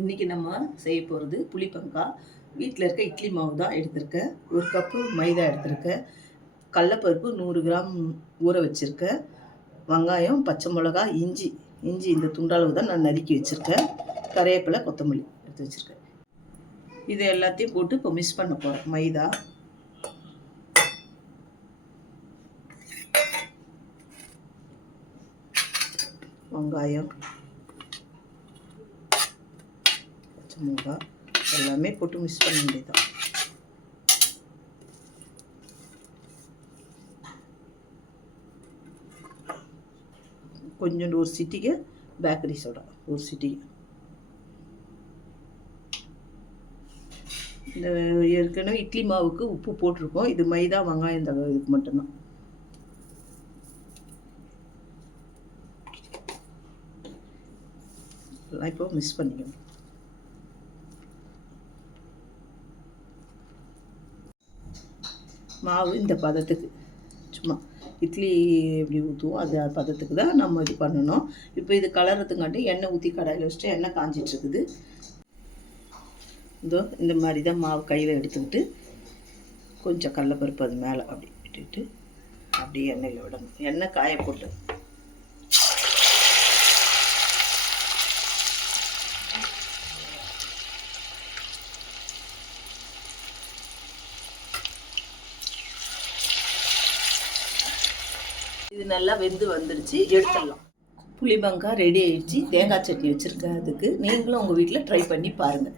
இன்றைக்கி நம்ம செய்ய போகிறது புளிப்பங்கா. வீட்டில் இருக்க இட்லி மாவு தான் எடுத்திருக்கேன். 1 கப்பு மைதா எடுத்திருக்கேன். கடலப்பருப்பு 100 கிராம் ஊற வச்சுருக்கேன். வெங்காயம், பச்சை மிளகா, இஞ்சி இந்த துண்டளவு தான் நான் நறுக்கி வச்சுருக்கேன். கறிவேப்பிலை, கொத்தமல்லி எடுத்து வச்சுருக்கேன். இது எல்லாத்தையும் போட்டு இப்போ மிக்ஸ் பண்ண போகிறேன். மைதா, வெங்காயம், பச்சை மிளகா எல்லாமே போட்டு மிக்ஸ் பண்ண வேண்டியதான். கொஞ்சோண்டு ஒரு சிட்டிகை பேக்கரி சோடா, ஒரு சிட்டிகை. இந்த ஏற்கனவே இட்லி மாவுக்கு உப்பு போட்டிருக்கோம். இது மைதா, வெங்காயம் இதுக்கு மட்டும்தான். எல்லாம் இப்போ மிக்ஸ் பண்ணிக்கணும். மாவு இந்த பதத்துக்கு, சும்மா இட்லி எப்படி ஊற்றுவோம் அது பதத்துக்கு தான் நம்ம இது பண்ணணும். இப்போ இது கலர்றதுக்காண்டி எண்ணெய் ஊற்றி கடாயில் வச்சுட்டு எண்ணெய் காஞ்சிட்ருக்குது. இதோ இந்த மாதிரி தான் மாவு கையில் எடுத்துக்கிட்டு கொஞ்சம் கடலப்பருப்பு அது மேலே அப்படி விட்டுட்டு அப்படியே எண்ணெயில் விடணும். எண்ணெய் காய போட்டு இது நல்லா வெந்து வந்துடுச்சு, எடுத்துடலாம். புளிபங்கா ரெடி ஆயிடுச்சு. தேங்காய் சட்னி வச்சுருக்கேன். அதுக்கு நீங்களும் உங்கள் வீட்டில் ட்ரை பண்ணி பாருங்கள்.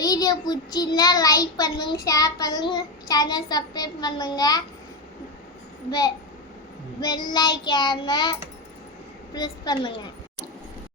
வீடியோ பிடிச்சிருந்தா லைக் பண்ணுங்க, ஷேர் பண்ணுங்க, சேனல் சப்ஸ்கிரைப் பண்ணுங்க, பெல் ஐகானை ப்ரெஸ் பண்ணுங்க.